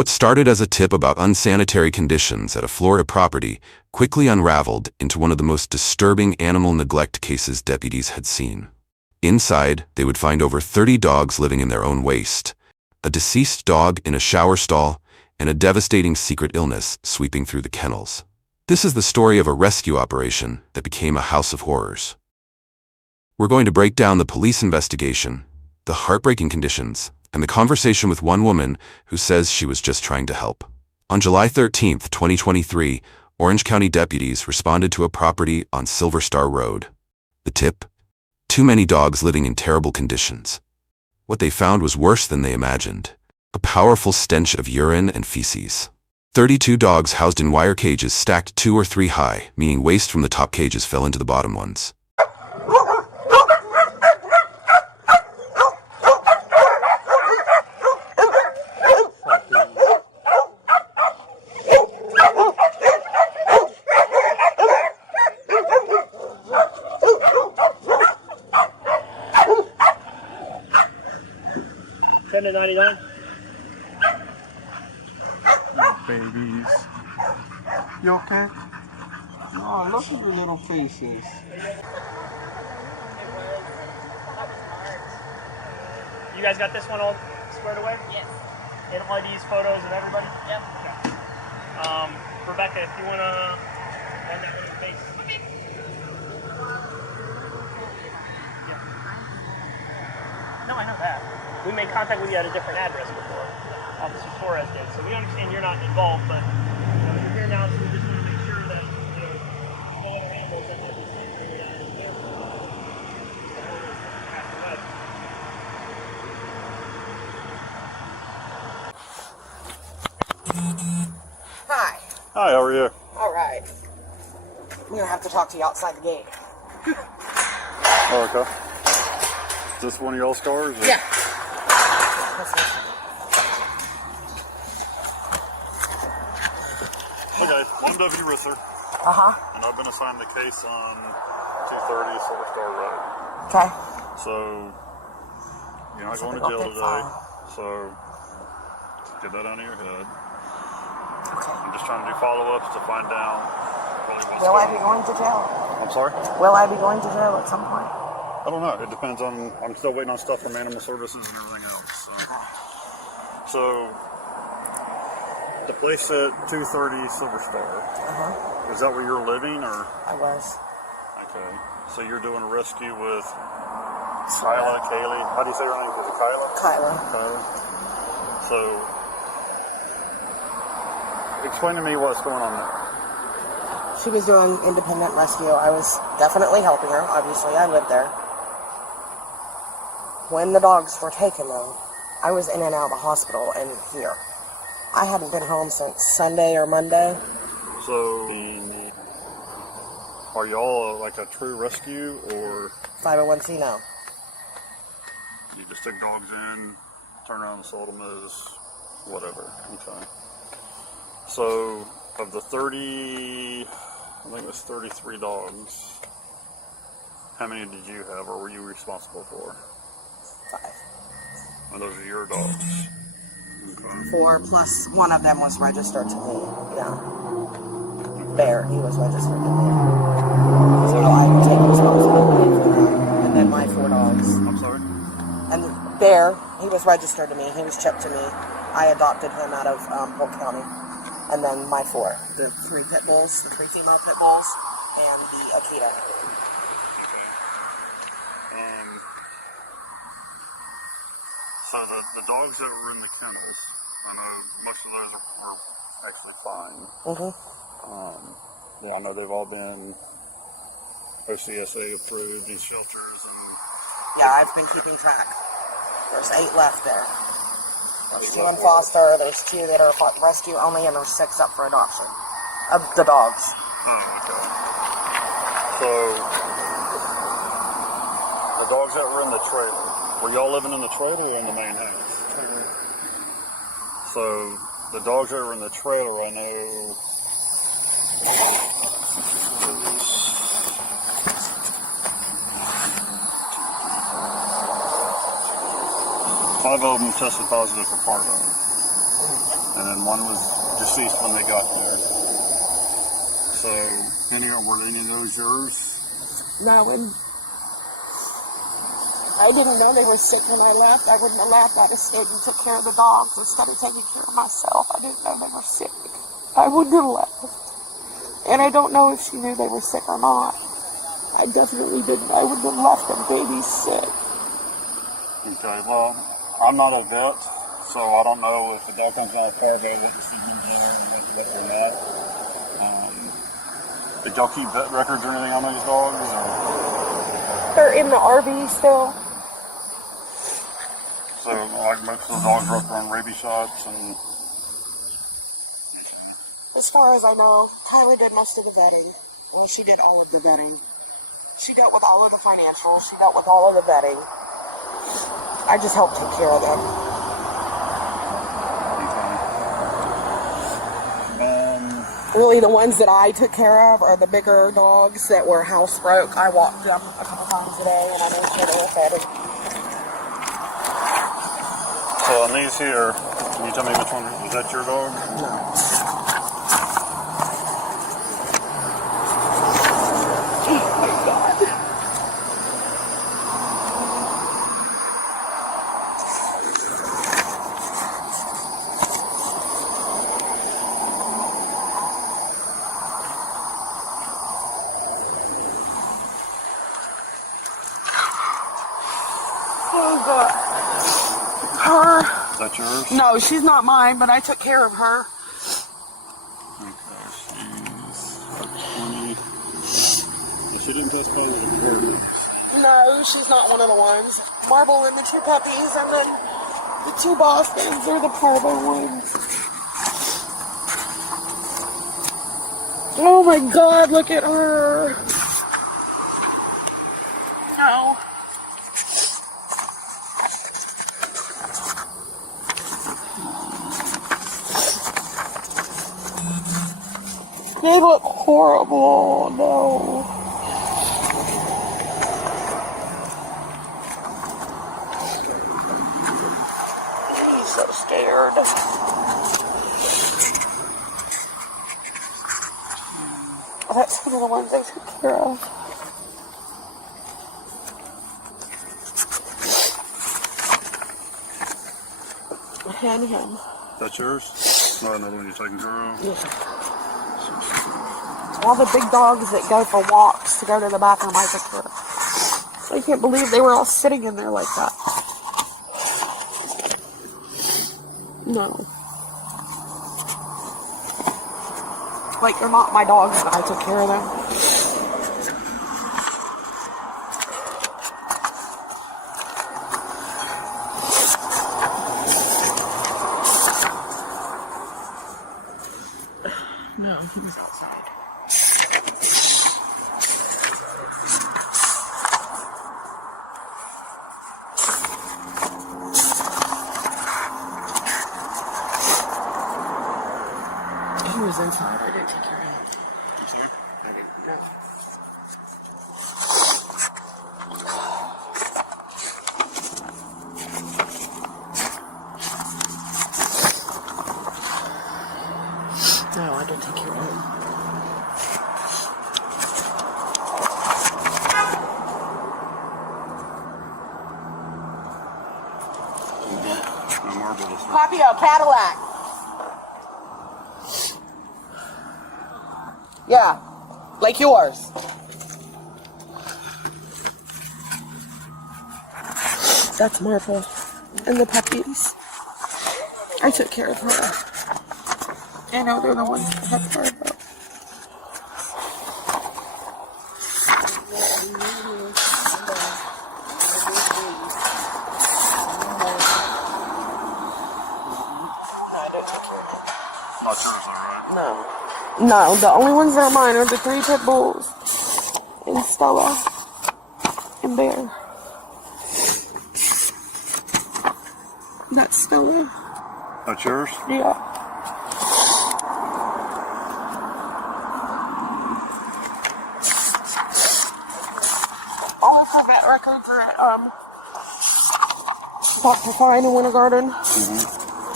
What started as a tip about unsanitary conditions at a Florida property quickly unraveled into one of the most disturbing animal neglect cases deputies had seen. Inside, they would find over 30 dogs living in their own waste, a deceased dog in a shower stall, and a devastating secret illness sweeping through the kennels. This is the story of a rescue operation that became a house of horrors. We're going to break down the police investigation, the heartbreaking conditions, and the conversation with one woman who says she was just trying to help. On July 13, 2023, Orange County deputies responded to a property on Silver Star Road. The tip? Too many dogs living in terrible conditions. What they found was worse than they imagined. A powerful stench of urine and feces. 32 dogs housed in wire cages stacked 2 or 3 high, meaning waste from the top cages fell into the bottom ones. $7.99. Babies. You okay? Oh, look at your little faces. You guys got this one all squared away? Yes. And all these photos of everybody? Yep. Okay. Rebecca, if you want to run that one in the face. Okay. Yeah. No, I know that. We made contact with you at a different address before. Officer Torres did. So we understand you're not involved, but you're here now, so we just want to make sure that no other animals that might be seen here. Hi. Hi, how are you? All right. We're gonna have to talk to you outside the gate. Oh, okay. Is this one of y'all's cars? Or? Yeah. Hey guys, I'm W. Risser. And I've been assigned the case on 230 Silver Star Road. Okay. So, you're not going to jail today. So, get that out of your head. Okay. I'm just trying to do follow-ups to find out really what's Will I going be on. going to jail? I'm sorry? Will I be going to jail at some point? I don't know. It depends on, I'm still waiting on stuff from Animal Services and everything else. So the place at 230 Silver Star, is that where you're living or? I was. Okay. So you're doing a rescue with Kyla, Kaylee. How do you say her name? Is it Kyla? Kyla. Kyla. So explain to me what's going on there. She was doing independent rescue. I was definitely helping her. Obviously, I lived there. When the dogs were taken, though, I was in and out of the hospital and here. I hadn't been home since Sunday or Monday. So, are y'all like a true rescue or? 501c, no. You just took dogs in, turn around and sold them as whatever. Okay. So, of the 30, I think it was 33 dogs, how many did you have or were you responsible for? 5. And those are your dogs? Okay. 4 plus one of them was registered to me. Yeah. Bear, he was registered to me. So I take responsibility for him. And then my 4 dogs. I'm sorry? And Bear, he was registered to me. He was chipped to me. I adopted him out of Polk County. And then my 4. The 3 pit bulls, the 3 female pit bulls, and the Akita. So the dogs that were in the kennels, I know most of those are actually fine. Yeah, I know they've all been OCSA approved, these shelters, and... Yeah, I've been keeping track. There's 8 left there. There's 2 in foster, there's 2 that are rescue only, and there's 6 up for adoption. Of the dogs. Oh, okay. So, the dogs that were in the trailer, were y'all living in the trailer or in the main house? Trailer. So, the dogs that were in the trailer, I know... 5 of them tested positive for parvo. and then one was deceased when they got there. So, were any of those yours? No, and I didn't know they were sick when I left. I wouldn't have left. I'd have stayed and took care of the dogs instead of taking care of myself. I didn't know they were sick. I wouldn't have left. And I don't know if she knew they were sick or not. I definitely didn't. I wouldn't have left them babies sick. Okay, well, I'm not a vet, so I don't know if the dog comes out of parvo, what the seasons are and what they're not. Did y'all keep vet records or anything on those dogs? Or? They're in the RV still. So, like, most of the dogs are up on rabies shots and... As far as I know, Kyla did most of the vetting. Well, she did all of the vetting. She dealt with all of the financials. She dealt with all of the vetting. I just helped take care of them. Really, the ones that I took care of are the bigger dogs that were housebroke. I walked them a couple times a day, and I made sure they were fed. So on these here, can you tell me which one, was that your dog? No. Her. Is that yours? No, she's not mine, but I took care of her. Okay, she's 20. She didn't test positive. No, she's not one of the ones. Marble and the two puppies, and then the two Bostons are the parvo ones. Oh my God, look at her. No. They look horrible. No. He's so scared. That's one of the ones I took care of. And him. That's yours? Not another one you're taking care of? Yeah. All the big dogs that go for walks to go to the bathroom, I took care of. I can't believe they were all sitting in there like that. No. Like, they're not my dogs, but I took care of them. No, he was outside. He was inside. I didn't take care of him. I didn't know. No, I didn't take care of him. Papio, Cadillac. Yeah, like yours. That's Marvel and the puppies. I took care of her. I know they're the ones that have parvo. Not yours, though, right? No. No, the only ones that are mine are the 3 pit bulls and Stella and Bear. That's Stella. That's yours? Yeah. All of her vet records are at Dr. Fine in Winter Garden.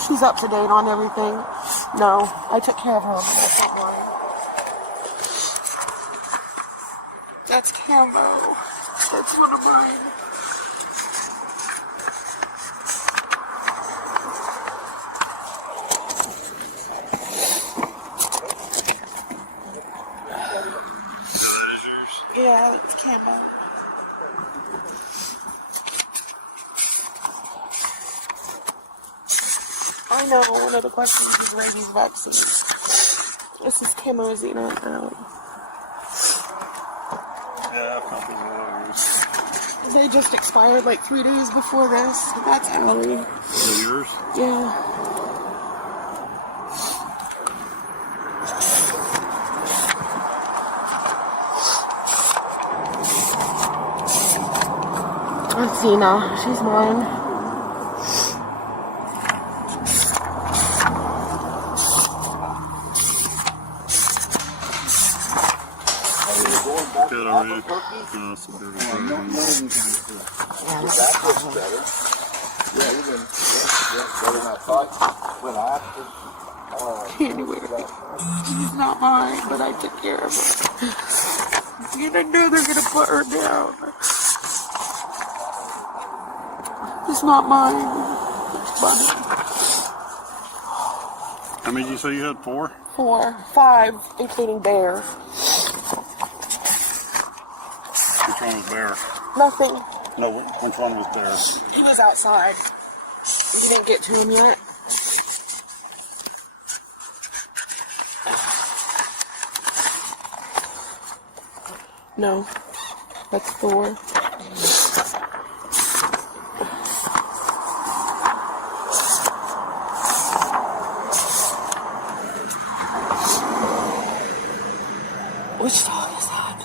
She's up to date on everything. No, I took care of her. That's not mine. That's Camo. That's one of mine. Yeah, it's Camo. I know, one of the questions is rabies vaccine. This is Camo, Xena, and Allie. Yeah, I've come through those. They just expired like 3 days before this. That's Allie. Is it yours? Yeah. That's Xena. She's mine. Good, are you? No, it's a dirty thing. Anyway, he's not mine, but I took care of her. And I know they're gonna put her down. It's not mine. It's mine. How many did you say you had? 4? 4, 5, including Bear. Which one was Bear? Nothing. No, which one was Bear? He was outside. You didn't get to him yet. No. That's 4. Which dog is that?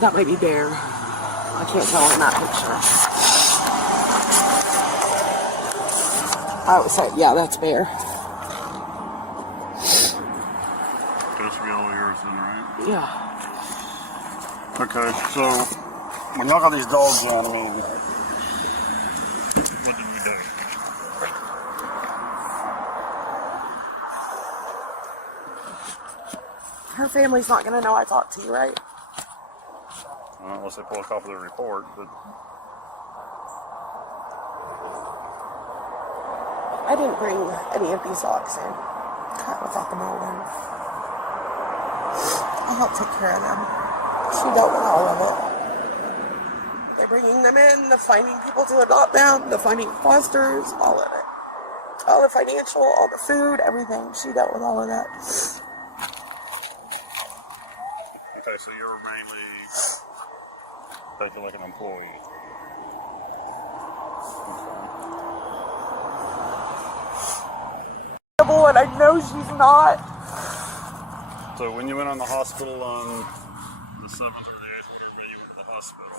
That might be Bear. I can't tell in that picture. I would say, yeah, that's Bear. Those should be all yours then, right? Yeah. Okay, so when y'all got these dogs in, I mean, what did you do? Her family's not gonna know I talked to you, right? Unless they pull a copy of the report, but I didn't bring any of these dogs in. Kyla got them all in. I helped take care of them. She dealt with all of it. They're bringing them in, the finding people to adopt them, the finding fosters, all of it. All the financial, all the food, everything. She dealt with all of that. okay, so you're mainly taking like an employee. And I know she's not. So when you went on the hospital on the 7th or the 8th, whatever made you went to the hospital,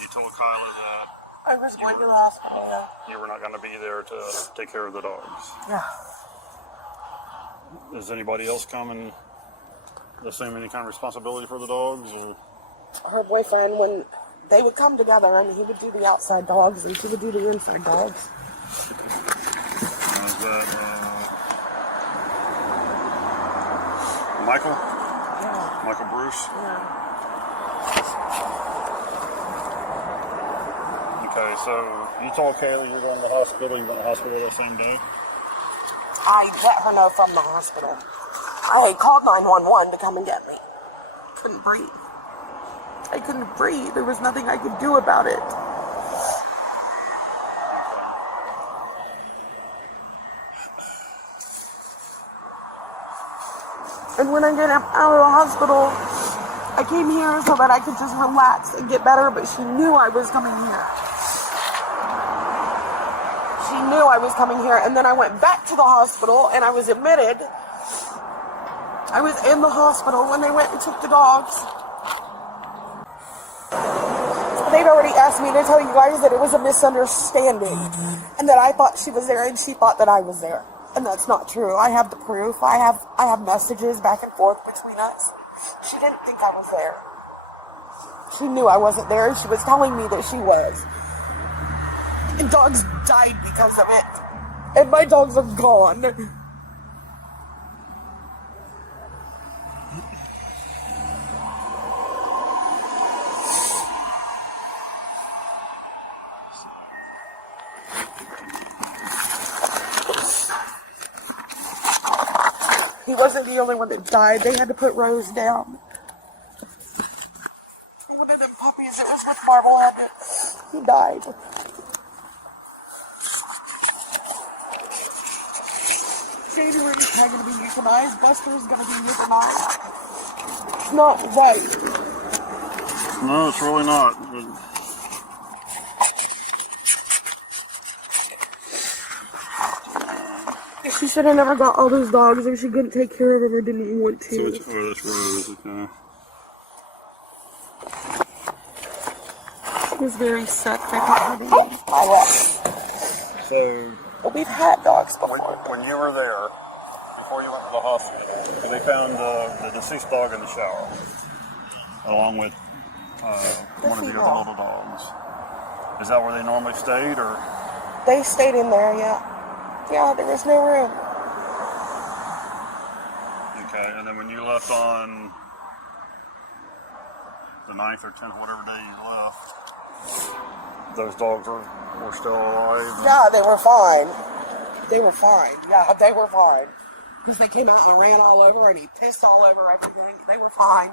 you told Kyla that I was going to the hospital, yeah. you were not going to be there to take care of the dogs. Yeah. Does anybody else come and assume any kind of responsibility for the dogs? Or? Her boyfriend, when they would come together, and he would do the outside dogs, and she would do the inside dogs. Was that Michael? Yeah. Michael Bruce? Yeah. Okay, so you told Kayla you were going to the hospital. You went to the hospital that same day? I let her know from the hospital. I had called 911 to come and get me. Couldn't breathe. I couldn't breathe. There was nothing I could do about it. And when I got out of the hospital, I came here so that I could just relax and get better, but she knew I was coming here. She knew I was coming here, and then I went back to the hospital, and I was admitted. I was in the hospital when they went and took the dogs. They'd already asked me to tell you guys that it was a misunderstanding, and that I thought she was there, and she thought that I was there. And that's not true. I have the proof. I have messages back and forth between us. She didn't think I was there. She knew I wasn't there, and she was telling me that she was. And dogs died because of it. And my dogs are gone. He wasn't the only one that died. They had to put Rose down. One of them puppies that was with Marblehead, he died. January's probably going to be euthanized. Buster's going to be euthanized. It's not right. No, it's really not. She should have never got all those dogs if she couldn't take care of them or didn't even want to. So it's, oh, that's Rose, okay. She was very sick. They put her down. Kyla. So, Well, we've had dogs when, before. when you were there, before you went to the hospital, they found the deceased dog in the shower, along with one of the other little dogs. Is that where they normally stayed, or? They stayed in there, yeah. Yeah, there was no room. Okay, and then when you left on the 9th or 10th, whatever day you left, those dogs were still alive? Yeah, they were fine. They were fine. Yeah, they were fine. Because they came out and ran all over and he pissed all over everything. They were fine.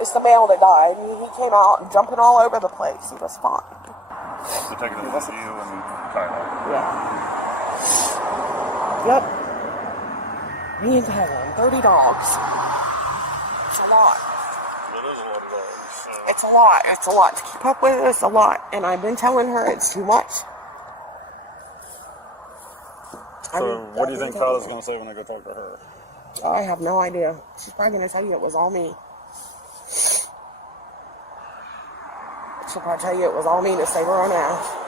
It's the male that died. He came out jumping all over the place. He was fine. So taking it with you and Kyla? Yeah. Yep. Me and Kevin, 30 dogs. It's a lot. It is a lot of dogs. So. It's a lot. It's a lot to keep up with. It's a lot. And I've been telling her it's too much. So what do you think Kyla's going to say when I go talk to her? I have no idea. She's probably going to tell you it was all me. She'll probably tell you it was all me to save her own ass.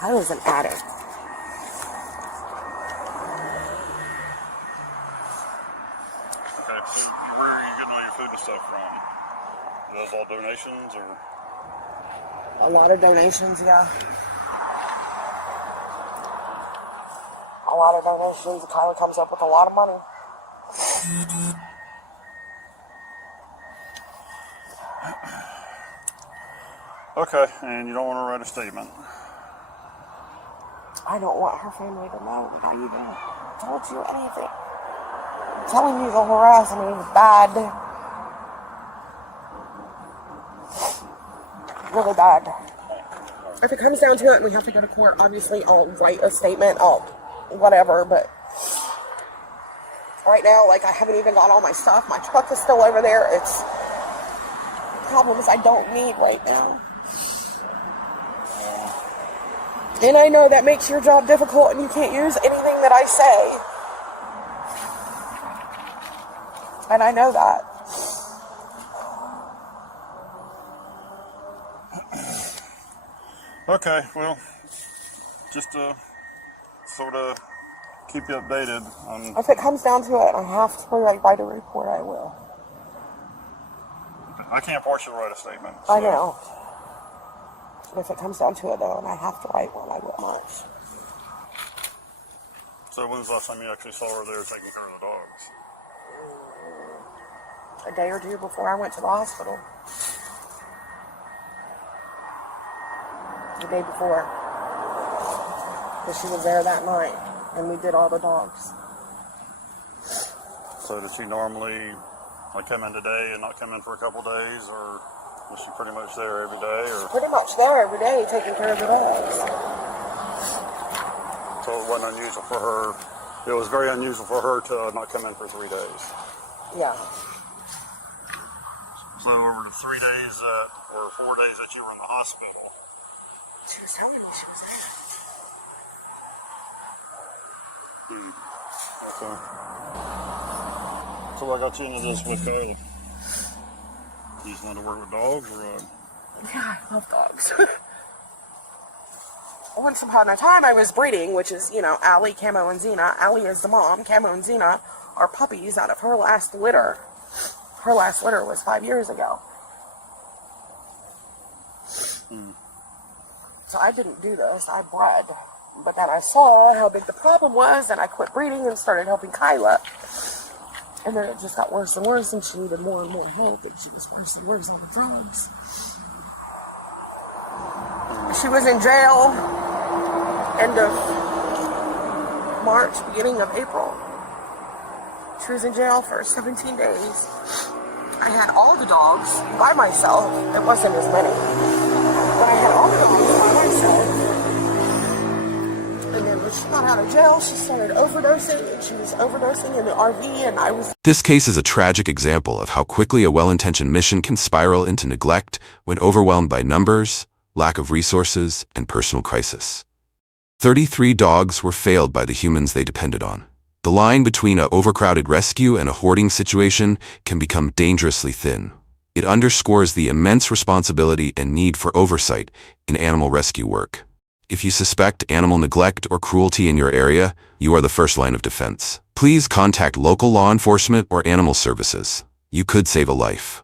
I was an addict. Okay, so where are you getting all your food and stuff from? Are those all donations, or? A lot of donations, yeah. A lot of donations. Kyla comes up with a lot of money. Okay, and you don't want to write a statement? I don't want her family to know that I even told you anything. I'm telling you to harass me is bad. Really bad. If it comes down to it and we have to go to court, obviously I'll write a statement, whatever, but right now, like, I haven't even got all my stuff. My truck is still over there. It's problems I don't need right now. And I know that makes your job difficult and you can't use anything that I say. And I know that. Okay, well, just to sort of keep you updated on... If it comes down to it, I have to write a report, I will. I can't force you to write a statement. So. I know. If it comes down to it, though, and I have to write one, I will much. So when was the last time you actually saw her there taking care of the dogs? A day or two before I went to the hospital. The day before. Because she was there that night, and we did all the dogs. So did she normally come in today and not come in for a couple days, or was she pretty much there every day? Or? Pretty much there every day, taking care of the dogs. So it wasn't unusual for her. It was very unusual for her to not come in for 3 days. Yeah. So over the 3 days or 4 days that you were in the hospital. She was telling me she was there. Okay. So what got you into this with Kyla? You just wanted to work with dogs, or what? Yeah, I love dogs. Once upon a time, I was breeding, which is, Allie, Camo, and Xena. Allie is the mom. Camo and Xena are puppies out of her last litter. Her last litter was 5 years ago. So I didn't do this. I bred. But then I saw how big the problem was, and I quit breeding and started helping Kyla. And then it just got worse and worse, and she needed more and more help, and she was worse and worse on the drugs. She was in jail end of March, beginning of April. She was in jail for 17 days. I had all the dogs by myself. It wasn't as many, but I had all the dogs by myself. And then when she got out of jail, she started overdosing, and she was overdosing in the RV, and I was... This case is a tragic example of how quickly a well-intentioned mission can spiral into neglect when overwhelmed by numbers, lack of resources, and personal crisis. 33 dogs were failed by the humans they depended on. The line between an overcrowded rescue and a hoarding situation can become dangerously thin. It underscores the immense responsibility and need for oversight in animal rescue work. If you suspect animal neglect or cruelty in your area, you are the first line of defense. Please contact local law enforcement or animal services. You could save a life.